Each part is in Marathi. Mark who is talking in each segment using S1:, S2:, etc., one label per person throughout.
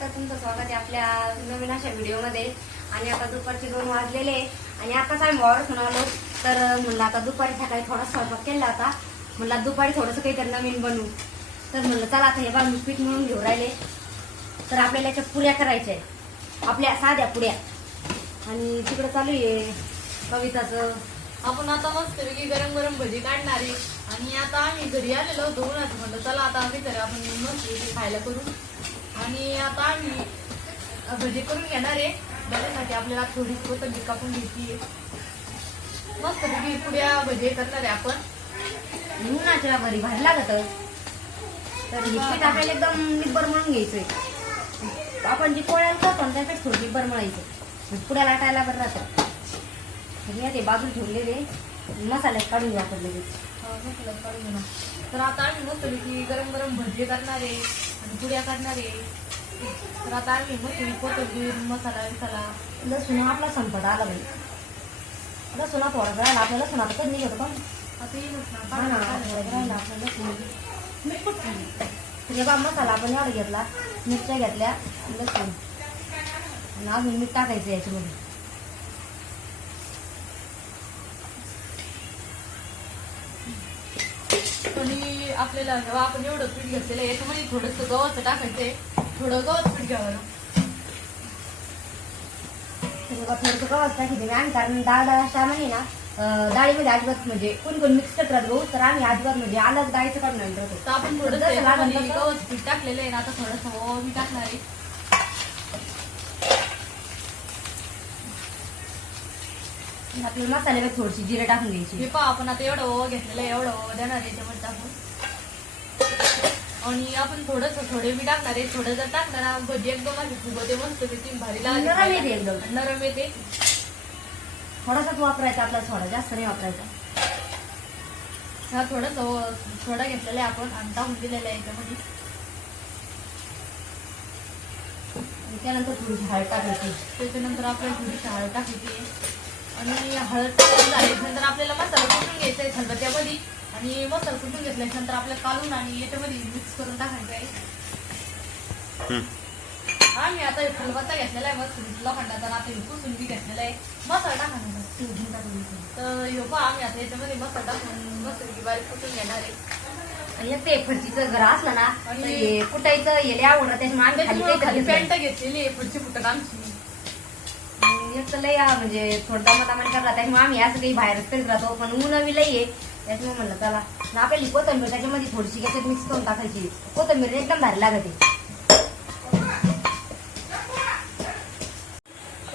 S1: तर तुमचं स्वागत आहे आपल्या नवीन अशा व्हिडिओमध्ये. आणि आता दुपारचे दोन वाजलेले आणि आताच आम्ही वावरतून आलो. तर म्हणलं आता दुपारी सकाळी थोडा स्वयंपाक केला होता म्हणला दुपारी थोडंसं काहीतरी नवीन बनवू. तर म्हणलं चला आता हे बघा पीठ म्हणून घेऊ राहिले. तर आपल्याला याच्या पुऱ्या करायच्या आहे आपल्या साध्या पुऱ्या. आणि तिकडं चालू आहे कविताचं.
S2: आपण आता मस्त की गरम गरम भजी काढणार आहे. आणि आता आम्ही घरी आलेलो होतो उन्हाचं म्हणलं चला आता आम्ही घरी आपण मस्त खायला करू. आणि आता आम्ही भजी करून घेणार आहे. त्याच्यासाठी आपल्याला थोडी कोथंबीर कापून घ्यायची मस्त वेगळी पुड्या भजी करणार आहे आपण.
S1: उन्हाच्या घरी भारी लागत. तर हे पीठ आपल्याला एकदम निब्बर म्हणून घ्यायचंय. आपण जी पोळ्याला करतो त्यापेक्षा थोडी निब्बर म्हणायचं पुढ्या लाटायला बरं राहतं. ते बाजू ठेवलेले मसाल्यात काढून घ्या आपण लगेच.
S2: काढून घेणार. तर आता आम्ही मस्त गरम गरम भजी करणार आहे. आणि पुड्या करणार. आहे तर आता आम्ही मस्त कोथिंबीर मसाला बिसाला
S1: लसूण आपला संपत आला बाई. लसूण थोडा राहिला आपल्या लसूण आता कधी निघतो पण.
S2: आता
S1: राहिलं आपलं लसूण. कुठं बघा मसाला आपण एवढा घेतला मिरच्या घेतल्या लसूण. आणि अजून मीठ टाकायचं याच्यामध्ये
S2: आणि आपल्याला जेव्हा आपण एवढं पीठ घेतलेलं आहे याच्यामध्ये थोडंसं गव्हाचं टाकायचंय. थोडं गव्हाचं पीठ घ्यावं
S1: थोडंसं गव्हाचं टाकायचं आम्ही कारण डाळ सामान्य ना अं, डाळीमध्ये अजिबात म्हणजे कोणी कोणी मिक्स करत गहू तर आम्ही अजिबात म्हणजे अलग डाळीचं काढून
S2: तर आपण. गव्हाचं पीठ टाकलेलं आहे ना आता थोडंसं ओवा मी टाकणार आहे.
S1: आणि आपल्याला मसाल्यामध्ये थोडीशी जिरे टाकून द्यायची
S2: हे पहा आपण आता एवढं ओवा घेतलेलं आहे एवढं ओवा देणार आहे याच्यामध्ये टाकून. आणि आपण थोडंसं थोडे मी टाकणार आहे थोडं जर टाकलं ना भजी एकदम अशी फुगते मस्त पैकी भारी
S1: नरम येते. एकदम.
S2: नरम येते.
S1: थोडासाच वापरायचा आपल्याला थोडा जास्त नाही वापरायचा.
S2: हा थोडंसं थोडा घेतलेला आहे आपण आणि टाकून दिलेला आहे याच्यामध्ये.
S1: आणि त्यानंतर थोडीशी हळद टाकायची.
S2: त्याच्यानंतर आपल्याला थोडीशी हळद टाकायची आहे. आणि हळद टाकून झाल्यानंतर आपल्याला मसाला कुटून घ्यायचा आहे खलबत्त्यामध्ये आणि मसाला कुटून घेतल्यानंतर आपल्याला काढून आणि याच्यामध्ये मिक्स करून टाकायचं आहे आम्ही आता हे खलबत्ता घेतलेला आहे मस्त लोखंडाचा आता हे पुसून बी घेतलेला आहे. मसाला टाकायचा तर ह्यो पहा आम्ही आता याच्यामध्ये मसाला टाकून मस्त बारीक कुटून घेणार आहे.
S1: ते फरचीचं घर असलं ना
S2: आणि-
S1: कुटायचं लय आवडतं. त्याच्यामुळे आम्ही खाली
S2: त्याच्यामुळे
S1: ते
S2: खाली
S1: खाली
S2: पॅन्ट घेतलेली आहे पुढची फुटक आमची
S1: लय आ, म्हणजे थोडं करला त्याच्यामुळे आम्ही असं काही बाहेरच करीत राहतो पण ऊन बी लई आहे. त्याच्यामुळे म्हणलं चला. आणि आपल्याला कोथंबीर त्याच्यामध्ये थोडीशी त्याच्यात मिक्स करून टाकायची. कोथंबीर एकदम भारी लागते.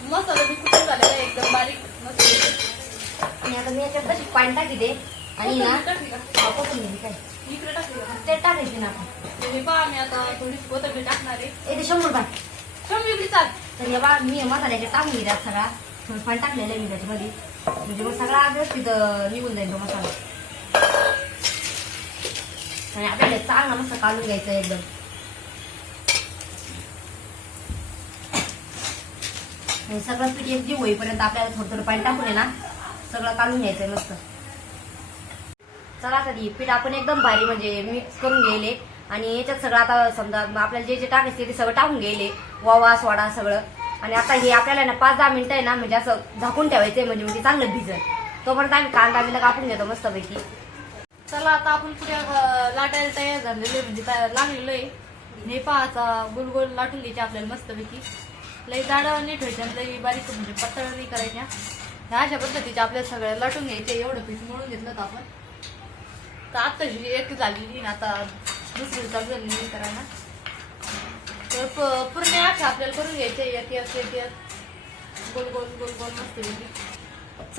S2: मसाला बी कुठून झालेला आहे? एकदम बारीक मस्त
S1: आणि आता मी याच्यात तशी पाणी आणि ना
S2: टाकली का?
S1: कोथिंबीर काय
S2: इकडे टाकली का?
S1: ते टाकायची ना आपण.
S2: पहा आम्ही आता थोडीशी कोथिंबीर टाकणार आहे.
S1: ते शंभर
S2: चाल.
S1: तर बा मी मसाल्याचे टाकून घेतात सगळा. थोडं पाणी टाकलेलं आहे मी त्याच्यामध्ये. म्हणजे मग सगळा व्यवस्थित निघून जाईल तो मसाला. आणि आपल्याला चांगला मस्त काढून घ्यायचं एकदम. आणि सगळं पीठ एक जीव होईपर्यंत आपल्याला थोडं थोडं पाणी टाकून आहे ना सगळं काढून घ्यायचंय मस्त. चला तरी पीठ आपण एकदम भारी म्हणजे मिक्स करून घ्यायले. आणि याच्यात सगळं आता समजा आपल्याला जे जे टाकायचे ते सगळं टाकून घ्यायले. वावा सोडा सगळं. आणि आता हे आपल्याला ना पाच दहा मिनिटं आहे ना म्हणजे असं झाकून ठेवायचंय म्हणजे म्हणजे चांगलं भिजत तोपर्यंत आम्ही कांदा बिंदा कापून घेतो मस्तपैकी.
S2: चला आता आपण पुढे लाटायला तयार झालेले म्हणजे तयार लागलेलो आहे हे आता गोल गोल लाटून घ्यायचे आपल्याला मस्तपैकी. लई जाड नीट व्हायच्या आणि लई बारीक म्हणजे पातळ नाही करायच्या. ह्या अशा पद्धतीच्या आपल्याला सगळ्या लाटून घ्यायचे. एवढं पीठ मळून घेतलं होतं आपण. तर आत्ता एक झालेली ना आता दुसरी चालू झालेली करायला. तर प- पूर्ण अशा आपल्याला करून घ्यायचे. एक एक एक एक. गोल गोल गोल गोल मस्त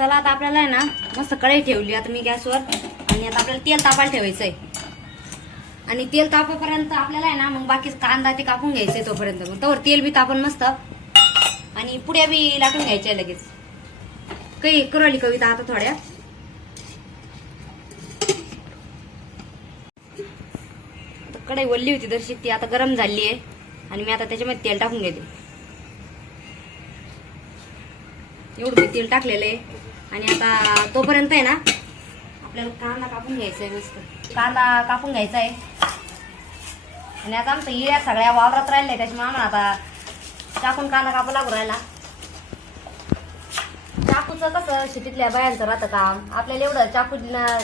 S1: चला आता आपल्याला आहे ना मस्त कढई ठेवली. आता मी गॅसवर आणि आता आपल्याला तेल तापायला आहे आणि तेल तापापर्यंत आपल्याला आहे ना मग बाकी कांदा ते कापून घ्यायचंय तोपर्यंत. मग तोवर तेल बी तापण मस्त. आणि पुड्या बी लाटून घ्यायच्या लगेच. काही करवली कविता आता थोड्या. कढई वल्ली होती दर्शिक ती आता गरम झाली आहे आणि मी आता त्याच्यामध्ये तेल टाकून घेते. एवढं मी तेल टाकलेलं आहे. आणि आता तोपर्यंत आहे ना आपल्याला कांदा कापून घ्यायचा आहे मस्त. कांदा कापून घ्यायचा आहे. आणि आता आमचं इळ्या सगळ्या वावरात राहिल्या त्याच्यामुळे आम्हाला आता चाकून कांदा कापू लागू राहिला. चाकूचं कसं शेतीतल्या बायांचं राहतं काम. आपल्याला एवढं चाकू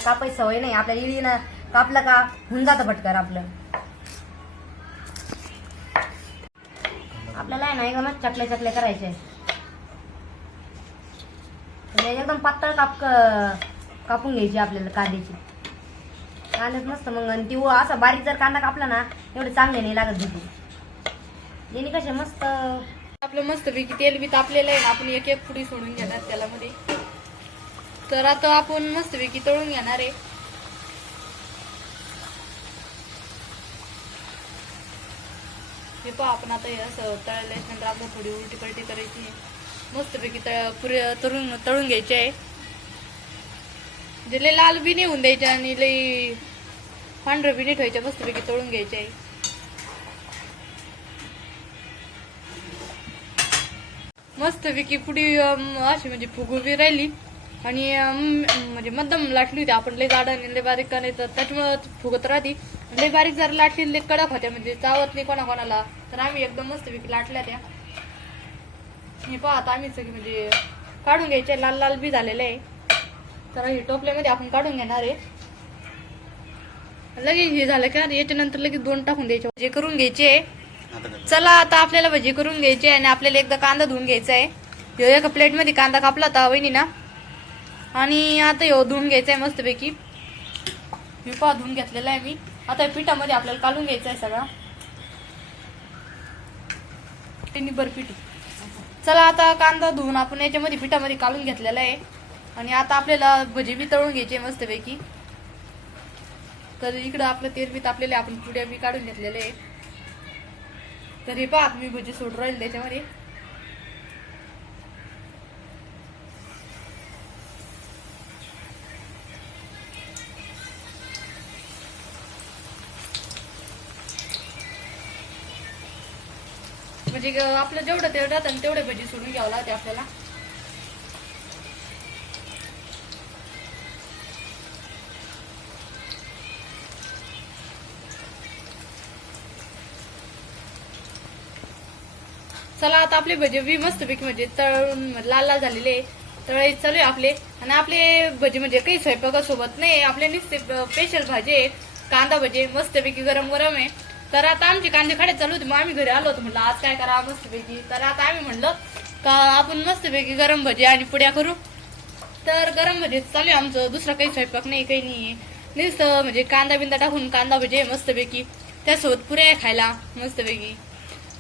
S1: कापायची सवय नाही. आपल्या इळीनं कापलं का होऊन जातं भटकर आपलं. आपल्याला आहे ना एकदमच चकले चकले करायचे म्हणजे एकदम पातळ काप कापून घ्यायची आपल्याला कांद्याची. कांद्याच मस्त मग आणि ती असा बारीक जर कांदा कापला ना एवढे चांगले नाही लागत होते याने कसे मस्त
S2: आपलं मस्त पैकी तेल बी तापलेलं आहे ना आपण एक एक फुडी सोडून घेणार त्याला मध्ये तर आता आपण मस्त पैकी तळून घेणार आहे. हे पहा आपण आता हे असं तळल्याच्यानंतर आपलं थोडी उलटी पलटी करायची मस्तपैकी तळ पुरे तळून तळून घ्यायचे आहे. म्हणजे लई लाल बी नाही होऊन द्यायचे आणि लई पांढरं बी नाही ठेवायचे मस्तपैकी तळून घ्यायचे आहे. मस्तपैकी पुढी अशी म्हणजे फुगू बी राहिली. आणि म्हणजे मध्यम लाटली होती. आपण लई जाड आणि लय बारीक का नाही तर त्याच्यामुळं फुगत राहते. लई बारीक जर लाटली लई कडक होत्या म्हणजे चावत नाही कोणा कोणाला तर आम्ही एकदम मस्तपैकी लाटल्या त्या. हे पहा आता आम्ही सगळी म्हणजे काढून घ्यायचे लाल लाल बी झालेले आहे. तर हे टोपल्यामध्ये आपण काढून घेणार आहे. लगेच हे झालं का याच्यानंतर लगेच दोन टाकून द्यायचे. भजी करून घ्यायचे चला आता आपल्याला भजी करून घ्यायची आहे आणि आपल्याला एकदा कांदा धुवून घ्यायचा आहे. ह्यो एका प्लेटमध्ये कांदा कापला होता वहिनी ना आणि आता ह्यो धुवून घ्यायचा आहे मस्तपैकी. मी पहा धुवून घेतलेला आहे मी. आता या पिठामध्ये आपल्याला काढून घ्यायचा आहे सगळा. त्यांनी बरपिठी चला आता कांदा धुवून आपण याच्यामध्ये पिठामध्ये काढून घेतलेला आहे. आणि आता आपल्याला भजी बी तळून घ्यायची आहे मस्तपैकी. तर इकडं आपलं तेल बी तापलेलं आहे आपण पुड्या बी काढून घेतलेले आहे. तर हे पहा मी भजी सोडून राहील त्याच्यामध्ये. म्हणजे आपलं जेवढं तेल राहतं तेवढे भजी सोडून घ्यावं लागते आपल्याला. चला आता आपले भजे बी मस्त पैकी म्हणजे तळून लाल लाल झालेले तळाई चालू आहे आपले. आणि आपले भजे म्हणजे काही स्वयंपाकासोबत नाही. आपले नुसते स्पेशल भाजी आहे कांदा भजे मस्तपैकी गरम गरम आहे. तर आता आमचे कांदे खाडे चालू होते मग आम्ही घरी आलो होतो म्हटलं आज काय करा मस्तपैकी. तर आता आम्ही म्हणलं का आपण मस्तपैकी गरम भजी आणि पुड्या करू. तर गरम भजी चालू आहे आमचं दुसरा काही स्वयंपाक नाही काही नाही नुसतं म्हणजे कांदा बिंदा टाकून कांदा भजी आहे मस्तपैकी. त्यासोबत पुऱ्या खायला मस्तपैकी.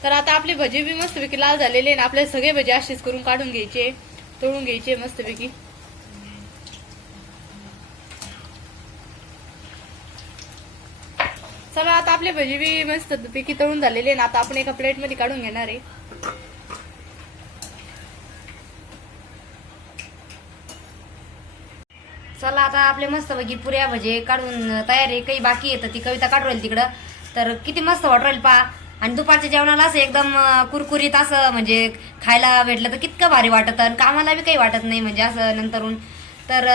S2: तर आता आपली भजे बी मस्तपैकी लाल झालेले आणि आपले सगळे भजे असेच करून काढून घ्यायचे तळून घ्यायचे मस्तपैकी. चला आता आपले भजे बी मस्त पिकी तळून झालेले ना आता आपण एका प्लेटमध्ये काढून घेणार आहे.
S1: चला आता आपले मस्त पैकी पुऱ्या भजे काढून तयार आहे. काही बाकी येतं ती कविता काढू राहील तिकडं. तर किती मस्त वाटू राहील पा आणि दुपारच्या जेवणाला असं एकदम कुरकुरीत असं म्हणजे खायला भेटलं तर कितकं भारी वाटत. आणि कामाला बी काही वाटत नाही म्हणजे असं नंतरून. तर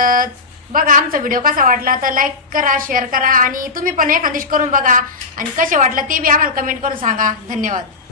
S1: बघा आमचा व्हिडिओ कसा वाटला तर लाईक करा शेअर करा आणि तुम्ही पण एखादी करून बघा. आणि कसे वाटलं ते बी आम्हाला कमेंट करून सांगा. धन्यवाद.